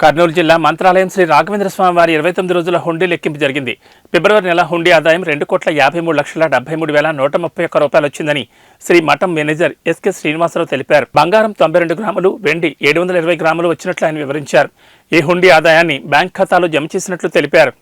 కర్నూలు జిల్లా మంత్రాలయం శ్రీ రాఘవేంద్ర స్వామి వారి 29 రోజుల హుండీ లెక్కింపు జరిగింది. ఫిబ్రవరి నెల హుండీ ఆదాయం 2,53,73,131 రూపాయలు వచ్చిందని శ్రీ మఠం మేనేజర్ ఎస్కే శ్రీనివాసరావు తెలిపారు. బంగారం 92 గ్రాములు, వెండి 720 గ్రాములు వచ్చినట్లు ఆయన వివరించారు. ఈ హుండీ ఆదాయాన్ని బ్యాంక్ ఖాతాలో జమ చేసినట్లు తెలిపారు.